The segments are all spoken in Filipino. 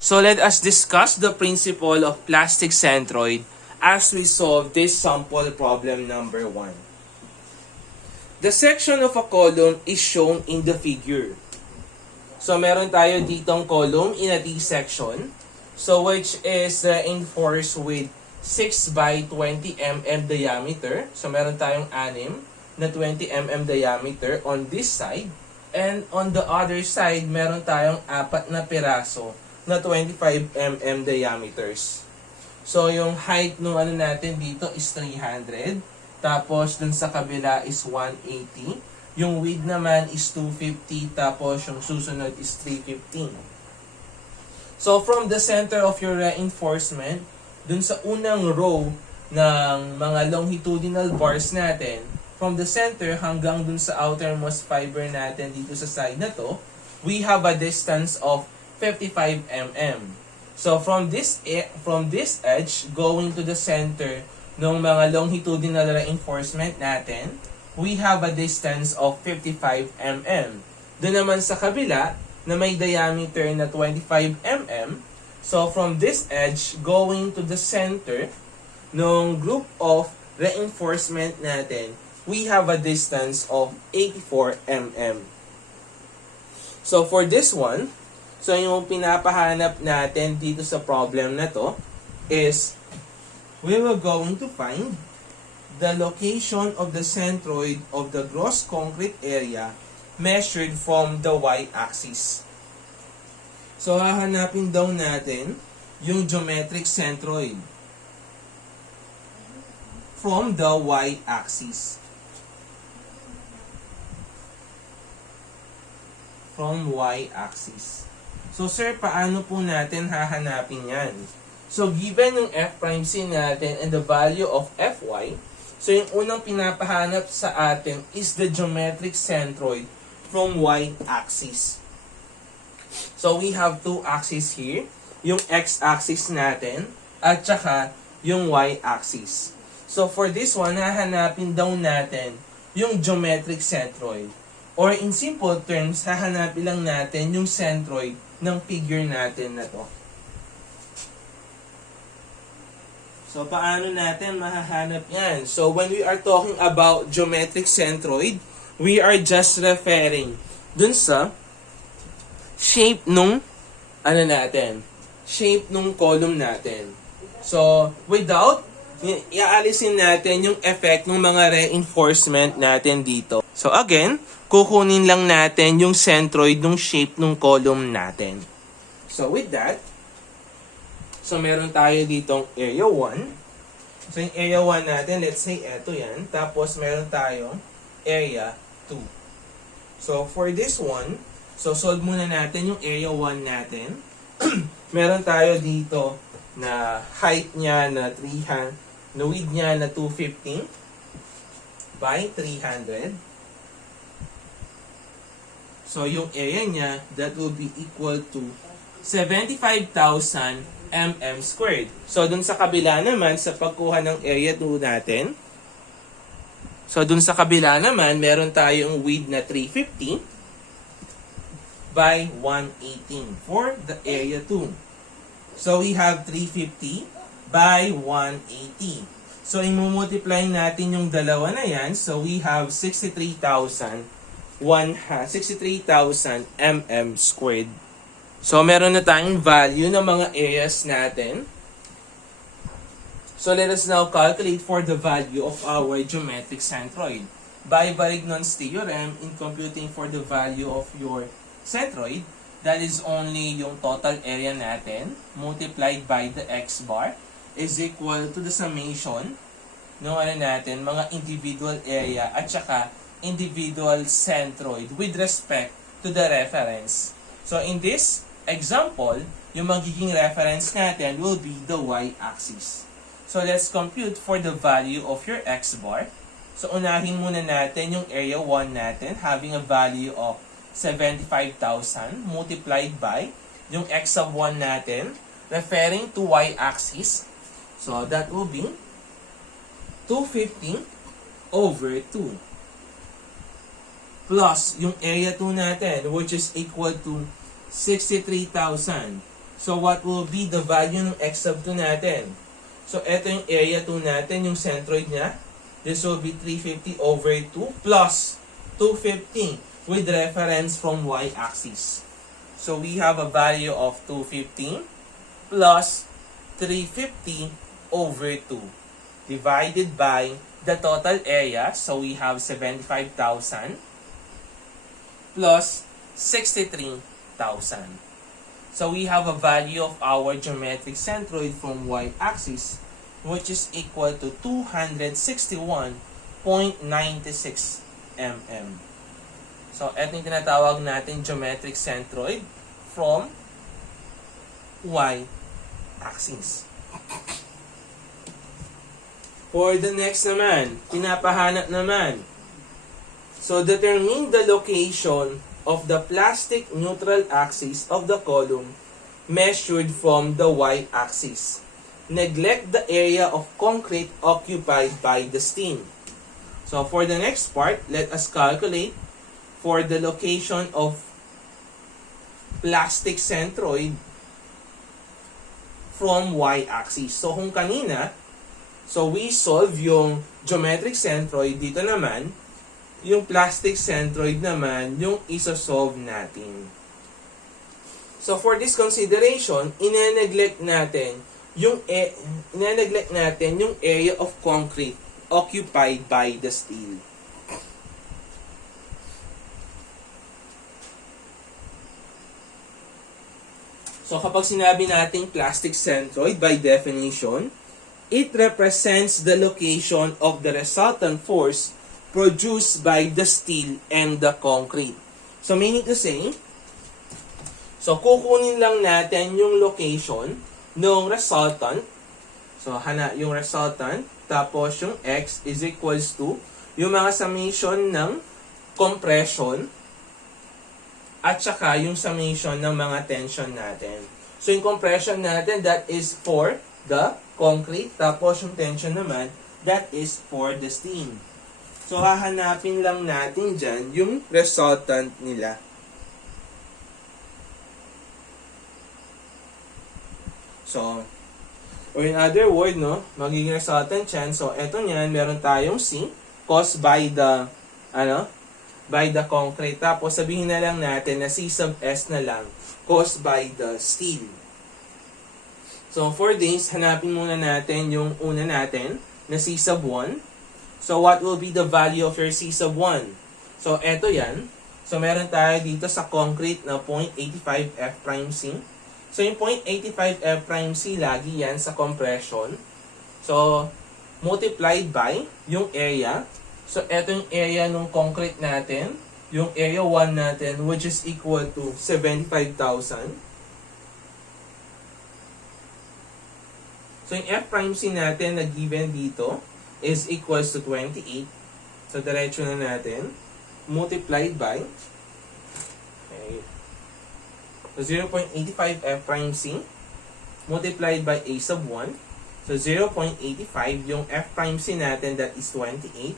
So let us discuss the principle of plastic centroid as we solve this sample problem number 1. The section of a column is shown in the figure. So meron tayo ditong column in a T-section, so which is reinforced with 6 by 20 mm diameter. So meron tayong 6 na 20 mm diameter on this side. And on the other side, meron tayong 4 na piraso na 25 mm diameters. So yung height nung natin dito is 300. Tapos dun sa kabila is 180. Yung width naman is 250. Tapos yung susunod is 315. So from the center of your reinforcement, dun sa unang row ng mga longitudinal bars natin, from the center hanggang dun sa outermost fiber natin dito sa side na to, we have a distance of 55 mm. So from this edge going to the center ng mga longitudinal reinforcement natin, we have a distance of 55 mm. Doon naman sa kabila na may diameter na 25 mm, so from this edge going to the center ng group of reinforcement natin, we have a distance of 84 mm. So for this one, so yung pinapahanap natin dito sa problem na to is we will going to find the location of the centroid of the gross concrete area measured from the y-axis. So hahanapin daw natin yung geometric centroid from the y-axis. From y-axis. So sir, paano po natin hahanapin yan? So given yung f'(c) natin and the value of fy, so yung unang pinapahanap sa atin is the geometric centroid from y-axis. So we have two axes here, yung x-axis natin at saka yung y-axis. So for this one, hahanapin daw natin yung geometric centroid. Or in simple terms, hahanapin lang natin yung centroid ng figure natin na to. So, paano natin mahahanap yan? So, when we are talking about geometric centroid, we are just referring dun sa shape nung shape nung column natin. So, without iaalisin natin yung effect ng mga reinforcement natin dito. So, again, kukunin lang natin yung centroid ng shape ng column natin. So, with that, so meron tayo ditong area 1. So, yung area 1 natin, let's say, eto yan. Tapos, meron tayong area 2. So, for this one, so solve muna natin yung area 1 natin. Meron tayo dito na height niya na 300, na width niya na 250 by 300. So, yung area niya, that will be equal to 75,000 mm squared. So, dun sa kabila naman, sa pagkuha ng area 2 natin, so, dun sa kabila naman, meron tayong width na 350 by 118 for the area 2. So, we have 350 by 180. So, i-multiply natin yung dalawa na yan. So, we have 63,000 mm squared. So, meron na tayong value ng mga areas natin. So, let us now calculate for the value of our geometric centroid. By Varignon's theorem, in computing for the value of your centroid, that is only yung total area natin multiplied by the x bar is equal to the summation ng natin, mga individual area at saka individual centroid with respect to the reference. So in this example, yung magiging reference natin will be the y-axis. So let's compute for the value of your x bar. So unahin muna natin yung area 1 natin having a value of 75,000 multiplied by yung x sub 1 natin referring to y-axis. So that will be 250 over 2 plus yung area 2 natin which is equal to 63,000. So, what will be the value ng x sub 2 natin? So, ito yung area 2 natin, yung centroid niya. This will be 350 over 2 plus 250 with reference from y-axis. So, we have a value of 250 plus 350 over 2 divided by the total area. So, we have 75,000 plus 63,000. So, we have a value of our geometric centroid from y-axis which is equal to 261.96 mm. So, ito yung tinatawag natin geometric centroid from y-axis. For the next naman, pinapahanap naman. So, determine the location of the plastic neutral axis of the column measured from the y-axis. Neglect the area of concrete occupied by the steam. So, for the next part, let us calculate for the location of plastic centroid from y-axis. So, kung kanina, we solve yung geometric centroid, dito naman, yung plastic centroid naman, yung isosolve natin. So, for this consideration, ine-neglect natin yung area of concrete occupied by the steel. So, kapag sinabi nating plastic centroid, by definition, it represents the location of the resultant force produced by the steel and the concrete. So, meaning to say, kukunin lang natin yung location ng resultant. So, yung resultant, tapos yung x is equals to yung mga summation ng compression at saka yung summation ng mga tension natin. So, yung compression natin, that is for the concrete. Tapos, yung tension naman, that is for the steam. So, hahanapin lang natin dyan yung resultant nila. So, or in other word, magiging resultant dyan. So, eto nyan, meron tayong C caused by the, by the concrete. Tapos, sabihin na lang natin na C sub S na lang caused by the steel. So, for this, hanapin muna natin yung una natin na C sub 1. So, what will be the value of your C sub 1? So, eto yan. So, meron tayo dito sa concrete na 0.85 F prime C. So, yung 0.85 F prime C, lagi yan sa compression. So, multiplied by yung area. So, eto yung area ng concrete natin. Yung area 1 natin, which is equal to 75,000. So, yung F prime C natin na given dito is equals to 28. So, diretso na natin. Multiplied by, so 0.85 F prime C multiplied by A sub 1. So, 0.85 yung F prime C natin, that is 28.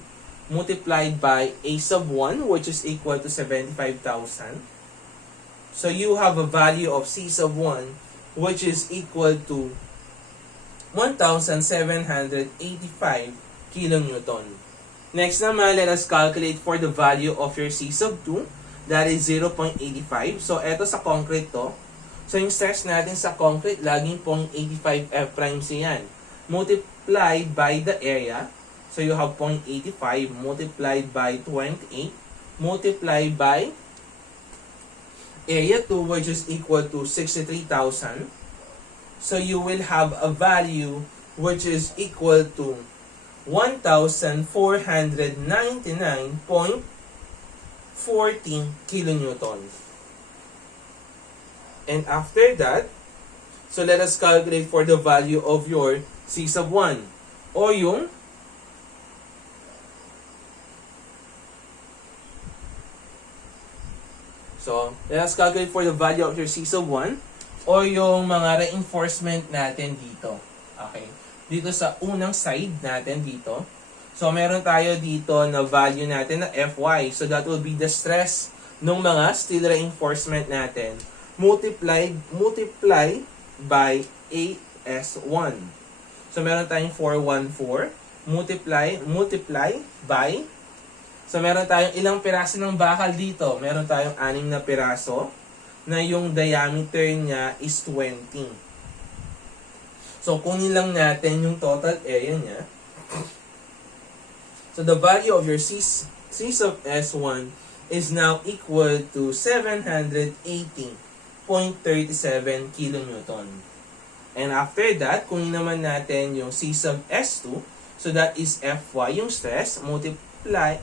Multiplied by A sub 1, which is equal to 75,000. So, you have a value of C sub 1, which is equal to 1,785 kilonewton. Next naman, let us calculate for the value of your C sub 2. That is 0.85. So, eto sa concrete to. So, yung stress natin sa concrete, laging 0.85 F prime C yan. Multiplied by the area. So, you have 0.85 multiplied by 28. Multiplied by area 2, which is equal to 63,000. So, you will have a value which is equal to 1,499.14 kilonewton. And after that, so let us calculate for the value of your C sub 1. O yung let us calculate for the value of your C sub 1 o yung mga reinforcement natin dito. Okay. Dito sa unang side natin dito. So, meron tayo dito na value natin na Fy. So, that will be the stress ng mga steel reinforcement natin. Multiply by AS1. So, meron tayong 414 multiply by, so meron tayong ilang piraso ng bakal dito? Meron tayong 6 na piraso na yung diameter niya is 20. So, kunin lang natin yung total area niya. So, the value of your C sub S1 is now equal to 780.37 kilonewton. And after that, kunin naman natin yung C sub S2. So, that is Fy, yung stress,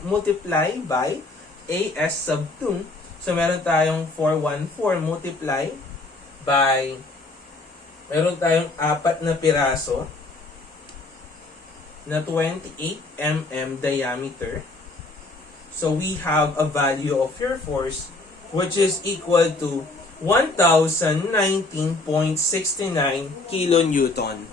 multiply by AS sub 2. So, meron tayong 414 multiply by, meron tayong 4 na piraso na 28 mm diameter. So, we have a value of your force which is equal to 1,019.69 kilonewton.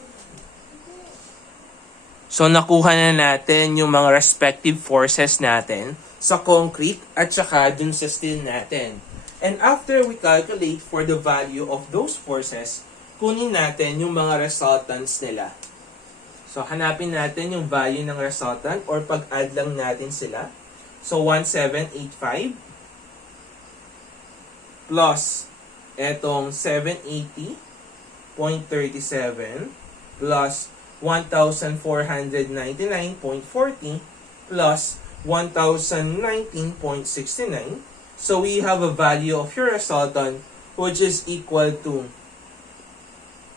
So, nakuha na natin yung mga respective forces natin sa concrete at saka dun sa steel natin. And after we calculate for the value of those forces, kunin natin yung mga resultants nila. So, hanapin natin yung value ng resultant or pag-add lang natin sila. So, 1785 plus etong 780.37 plus 1,499.40 plus 1,019.69. So, we have a value of your resultant which is equal to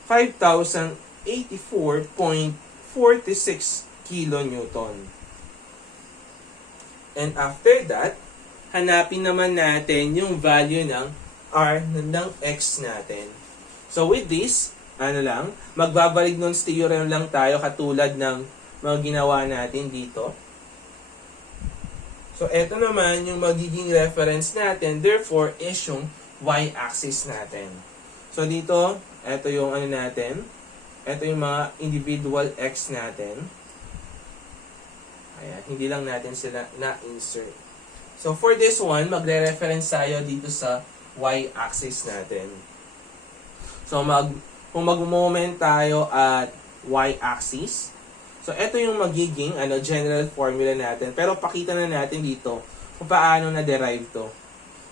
5,084.46 kilonewton. And after that, hanapin naman natin yung value ng R ng X natin. So, with this, magbabalik non's theorem lang tayo katulad ng mga ginawa natin dito. So, ito naman yung magiging reference natin. Therefore, is yung y-axis natin. So, dito, ito yung natin. Ito yung mga individual x natin. Ayan, hindi lang natin sila na-insert. So, for this one, magre-reference tayo dito sa y-axis natin. So, kung mag-moment tayo at y-axis, so ito yung magiging general formula natin. Pero pakita na natin dito kung paano na-derive to.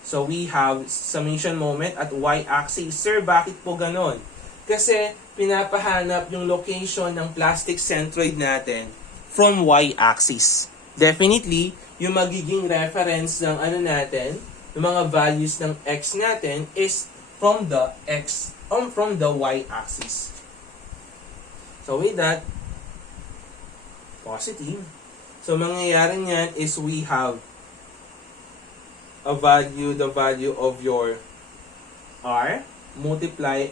So, we have summation moment at y-axis. Sir, bakit po ganon? Kasi pinapahanap yung location ng plastic centroid natin from y-axis. Definitely, yung magiging reference ng natin, yung mga values ng x natin is from the y-axis. So with that, positive. So mangyayari niyan is we have the value of your r multiply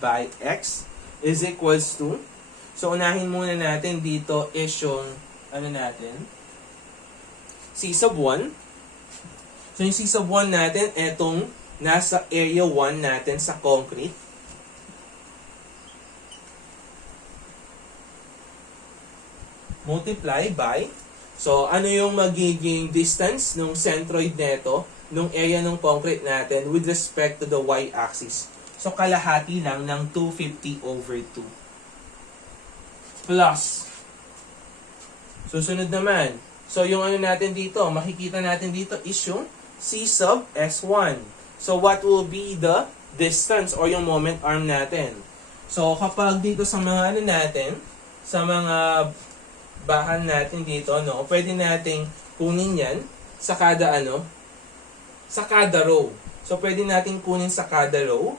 by x is equals to, so unahin muna natin dito is yung natin, C sub 1. So yung C sub 1 natin, etong nasa area 1 natin sa concrete. Multiply by, so ano yung magiging distance ng centroid neto, nung area ng concrete natin with respect to the y-axis. So kalahati lang ng 250 over 2. Plus, susunod naman, so yung natin dito, makikita natin dito is yung C sub S1. So what will be the distance or yung moment arm natin? So kapag dito sa mga natin, sa mga bakal natin dito, pwede nating kunin yan sa kada sa kada row. So pwede nating kunin sa kada row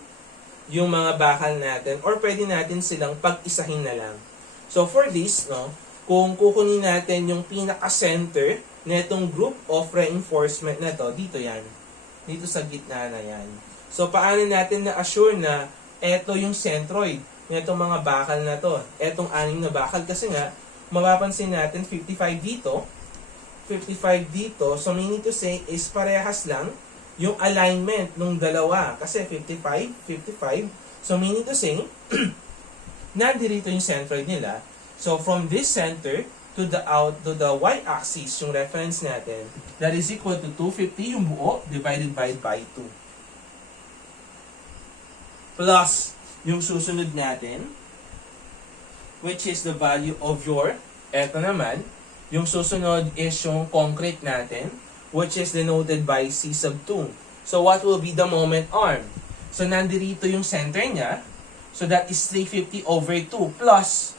yung mga bakal natin or pwede natin silang pag-isahin na lang. So for this, kung kukunin natin yung pinaka-center na itong group of reinforcement na to, dito yan. Dito sa gitna na yan. So paano natin na-assure na eto yung centroid na itong mga bakal na to? Etong 6 na bakal kasi nga, mapapansin natin 55 dito, 55 dito. So meaning to say is parehas lang yung alignment ng dalawa. Kasi 55, 55. So meaning to say, nandirito yung centroid nila. So from this center to the y-axis, yung reference natin, that is equal to 250 yung buo divided by 2. Plus, yung susunod natin, which is the value of your, eto naman, yung susunod is yung concrete natin, which is denoted by C sub 2. So what will be the moment arm? So nandito yung center niya, so that is 350 over 2 plus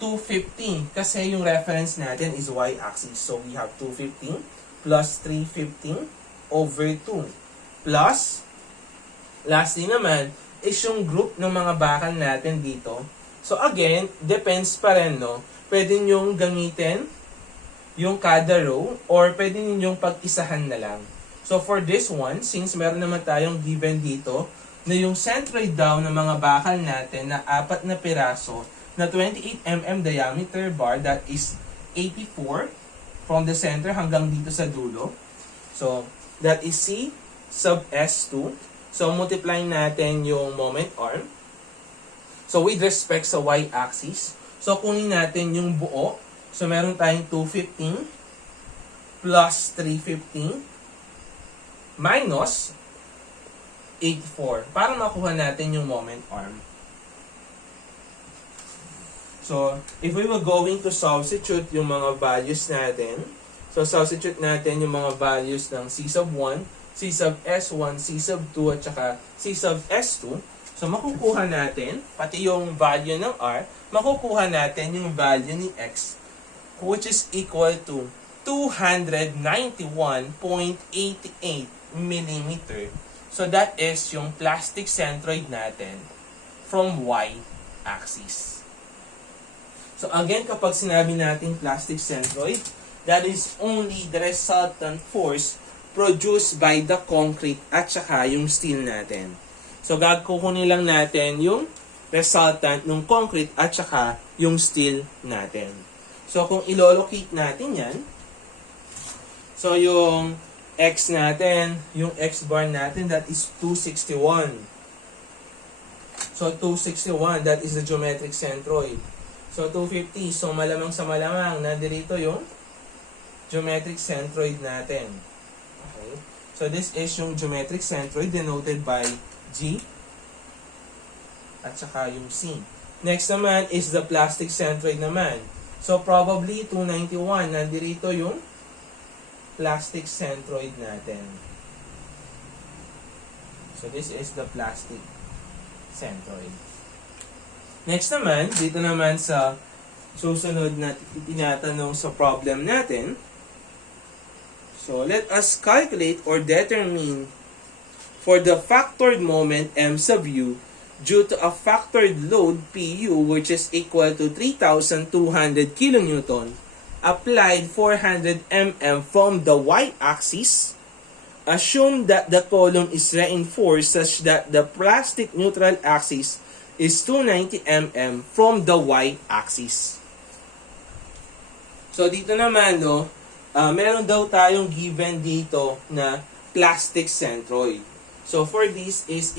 215 kasi yung reference natin is y-axis. So we have 215 plus 315 over 2 plus, lastly naman, is yung group ng mga bakal natin dito. So again, depends pa rin, no? Pwede nyong gamitin yung kada row or pwede ninyong pag-isahan na lang. So for this one, since meron naman tayong given dito na yung centroid daw ng mga bakal natin na 4 na piraso na 28 mm diameter bar, that is 84 from the center hanggang dito sa dulo. So that is C sub S2. So multiply natin yung moment arm. So with respect sa y-axis, so kunin natin yung buo. So meron tayong 215 plus 315 minus 84 para makuha natin yung moment arm. So, if we were going to substitute yung mga values natin, so substitute natin yung mga values ng C sub 1, C sub S1, C sub 2, at saka C sub S2. So, makukuha natin, pati yung value ng R, makukuha natin yung value ni X, which is equal to 291.88 mm. So, that is yung plastic centroid natin from Y-axis. So again, kapag sinabi natin plastic centroid, that is only the resultant force produced by the concrete at saka yung steel natin. So kukunin lang natin yung resultant ng concrete at saka yung steel natin. So kung ilolocate natin yan, so yung X natin, yung X bar natin, that is 261. So 261, that is the geometric centroid. So, 250. So, malamang sa malamang, nandirito yung geometric centroid natin. Okay? So, this is yung geometric centroid denoted by G at saka yung C. Next naman is the plastic centroid naman. So, probably 291. Nandirito yung plastic centroid natin. So, this is the plastic centroid. Next naman, dito naman sa susunod na tinatanong sa problem natin. So, let us calculate or determine for the factored moment M sub U due to a factored load PU which is equal to 3,200 kN applied 400 mm from the y-axis. Assume that the column is reinforced such that the plastic neutral axis is 290 mm from the y-axis. So, dito naman, no, meron daw tayong given dito na plastic centroid. So, for this is,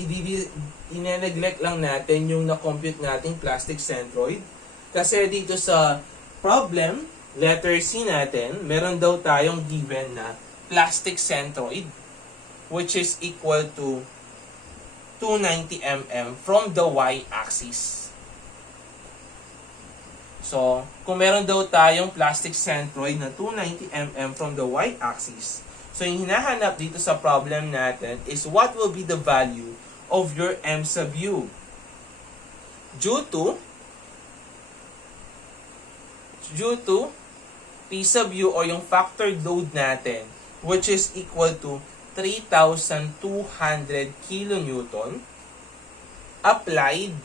i-neglect lang natin yung na-compute nating plastic centroid. Kasi dito sa problem, letter C natin, meron daw tayong given na plastic centroid, which is equal to 290 mm from the y-axis. So, kung meron daw tayong plastic centroid na 290 mm from the y-axis, so yung hinahanap dito sa problem natin is what will be the value of your M sub U due to P sub U or yung factored load natin, which is equal to 3,200 kilonewton applied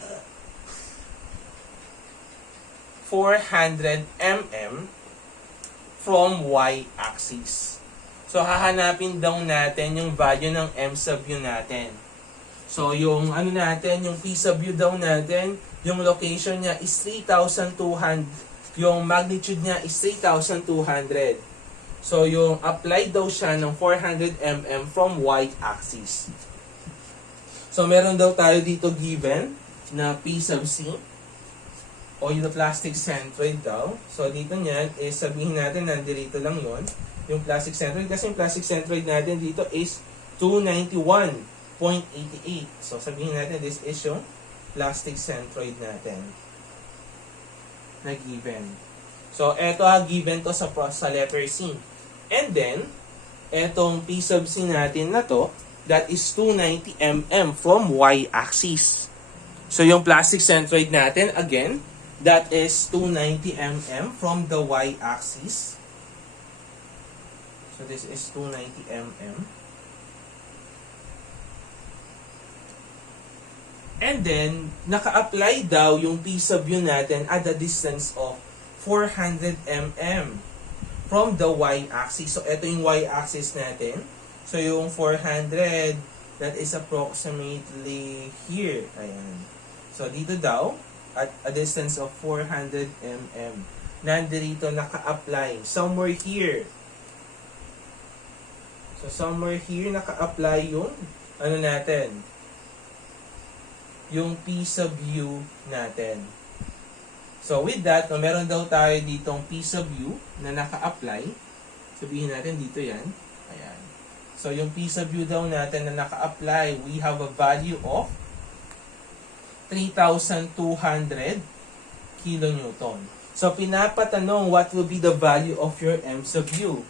400 mm from y-axis. So, hahanapin daw natin yung value ng M sub U natin. So, yung ano natin, yung P sub U daw natin, yung location niya is 3,200. Yung magnitude niya is 3,200. So, yung apply daw siya ng 400 mm from y-axis. So, meron daw tayo dito given na P sub C o yung plastic centroid daw. So, dito niyan is sabihin natin nandito lang yon yung plastic centroid. Kasi yung plastic centroid natin dito is 291.88. So, sabihin natin this is yung plastic centroid natin na given. So, eto given to sa letter C. And then, etong P sub C natin na to, that is 290 mm from y-axis. So, yung plastic centroid natin, again, that is 290 mm from the y-axis. So, this is 290 mm. And then, naka-apply daw yung P sub U natin at the distance of 400 mm from the y-axis. So, ito yung y-axis natin. So, yung 400, that is approximately here. Ayan. So, dito daw, at a distance of 400 mm. Nandito naka-apply. Somewhere here. So, somewhere here, naka-apply yung, ano natin, yung P sub U natin. So, with that, meron daw tayo ditong P sub U na naka-apply. Sabihin natin dito yan. Ayan. So, yung P sub U daw natin na naka-apply, we have a value of 3,200 kilonewton. So, pinapatanong what will be the value of your M sub U.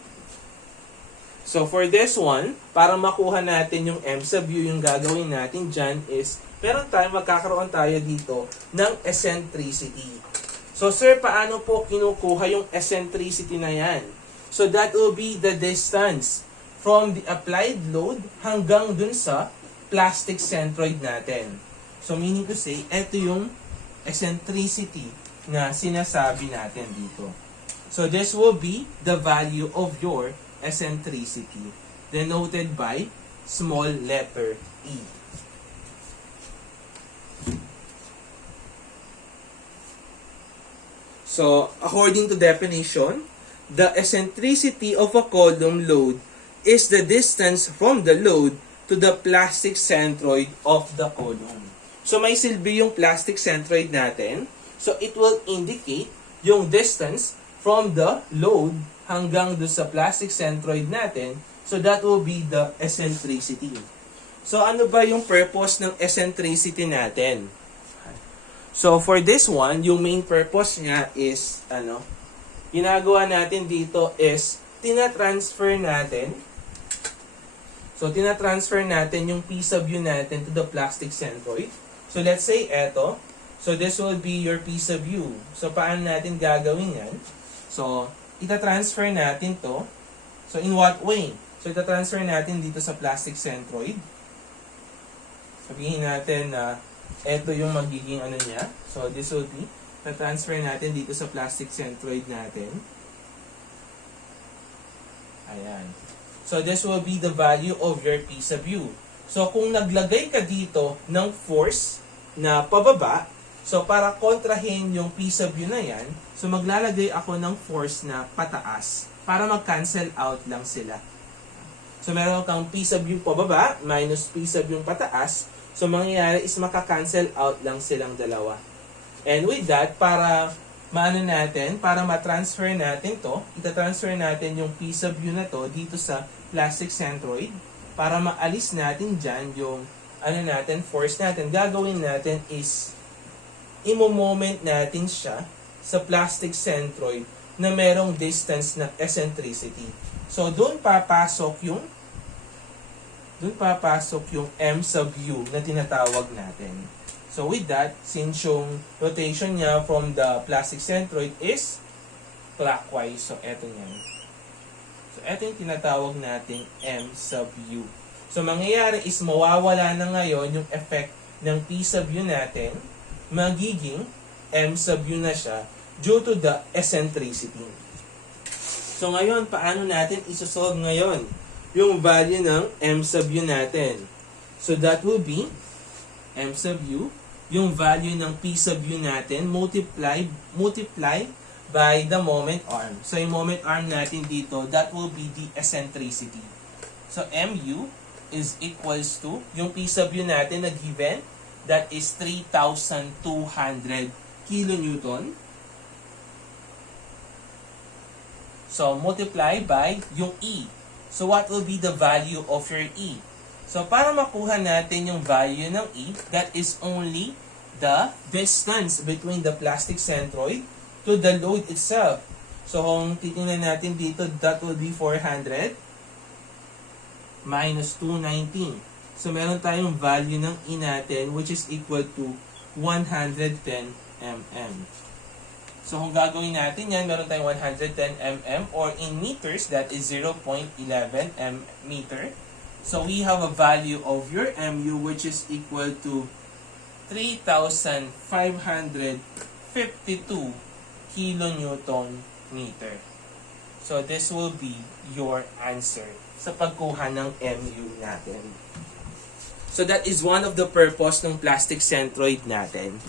So, for this one, para makuha natin yung M sub U, yung gagawin natin dyan is, magkakaroon tayo dito ng eccentricity. So, sir, paano po kinukuha yung eccentricity na yan? So, that will be the distance from the applied load hanggang dun sa plastic centroid natin. So, meaning to say, ito yung eccentricity na sinasabi natin dito. So, this will be the value of your eccentricity, denoted by small letter E. So, according to definition, the eccentricity of a column load is the distance from the load to the plastic centroid of the column. So, may silbi yung plastic centroid natin. So, it will indicate yung distance from the load hanggang do sa plastic centroid natin. So, that will be the eccentricity. So, ano ba yung purpose ng eccentricity natin? So, for this one, yung main purpose niya is, ginagawa natin dito is, tina-transfer natin yung P sub U natin to the plastic centroid. So, let's say, eto. So, this will be your P sub U. So, paano natin gagawin yan? So, ita-transfer natin to. So, in what way? So, ita-transfer natin dito sa plastic centroid. Sabihin natin na ito yung magiging niya. So, this will be, ita-transfer natin dito sa plastic centroid natin. Ayan. So, this will be the value of your P sub U. So, kung naglagay ka dito ng force na pababa, so para kontrahin yung P sub U na yan, so maglalagay ako ng force na pataas para mag-cancel out lang sila. So, meron kang P sub U pababa minus P sub U pataas. So, mangyayari is maka-cancel out lang silang dalawa. And with that, para ma-transfer natin to, ita-transfer natin yung P sub U na to dito sa plastic centroid para maalis natin dyan yung force natin. Gagawin natin is imo-moment natin siya sa plastic centroid na merong distance na eccentricity. So, doon papasok yung M sub U na tinatawag natin. So, with that, since yung rotation niya from the plastic centroid is clockwise, so eto niyan. So, eto yung tinatawag nating M sub U. So, mangyayari is mawawala na ngayon yung effect ng P sub U natin, magiging M sub U na siya due to the eccentricity. So, ngayon, paano natin isosolve ngayon yung value ng M sub U natin? So, that will be M sub U, yung value ng P sub U natin, multiply by the moment arm. So, yung moment arm natin dito, that will be the eccentricity. So, MU is equals to, yung P sub U natin na given, that is 3,200 kilonewton. So, multiply by yung E. So, what will be the value of your E? So, para makuha natin yung value ng E, that is only the distance between the plastic centroid to the load itself. So kung titingnan natin dito, that will be 400 minus 219. So meron tayong value ng E natin which is equal to 110 mm. So kung gagawin natin yan, meron tayong 110 mm or in meters, that is 0.11 meter. So we have a value of your mu which is equal to 3,552 kilonewton meter. So this will be your answer sa pagkuha ng mu natin. So that is one of the purpose ng plastic centroid natin.